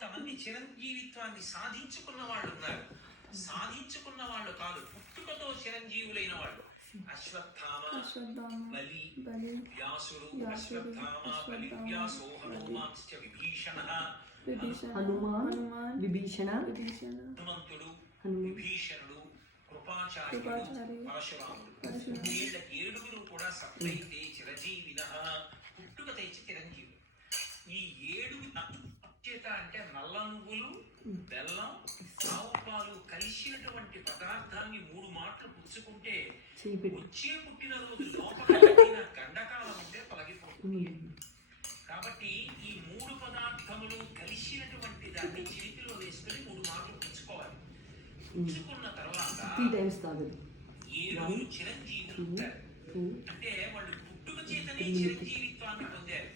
కొంతమంది చిరంజీవిత్వాన్ని సాధించుకున్న వాళ్ళు ఉన్నారు. సాధించుకున్న వాళ్ళు కాదు, పుట్టుకతో చిరంజీవులైన వాళ్ళు. అశ్వత్థామ, బలి, వ్యాసుడు. అశ్వత్థామ, బలి, వ్యాసో, హనుమాంశ్చ విభీషణః. హనుమాన్, విభీషణ, హనుమంతుడు, విభీషణుడు, కృపాచార్యుడు, పరశురాముడు. వీళ్ళకి ఏడుగురు కూడా సప్తైతే చిరంజీవినః, పుట్టుక తెచ్చి చిరంజీవులు. ఈ ఏడుగురు చేత అంటే నల్ల నువ్వులు, బెల్లం, ఆవు పాలు కలిసినటువంటి పదార్థాన్ని 3 మాటలు పుచ్చుకుంటే వచ్చే పుట్టినరోజు లోపల గండకాలం ఉంటే తొలగిపోతుంది. కాబట్టి ఈ 3 పదార్థములు కలిసినటువంటి దాన్ని చేతిలో వేసుకుని 3 మాటలు పుచ్చుకోవాలి. పుచ్చుకున్న తర్వాత 7 చిరంజీవులు ఉంటారు. అంటే వాళ్ళు పుట్టుక చేతనే చిరంజీవిత్వాన్ని పొందారు.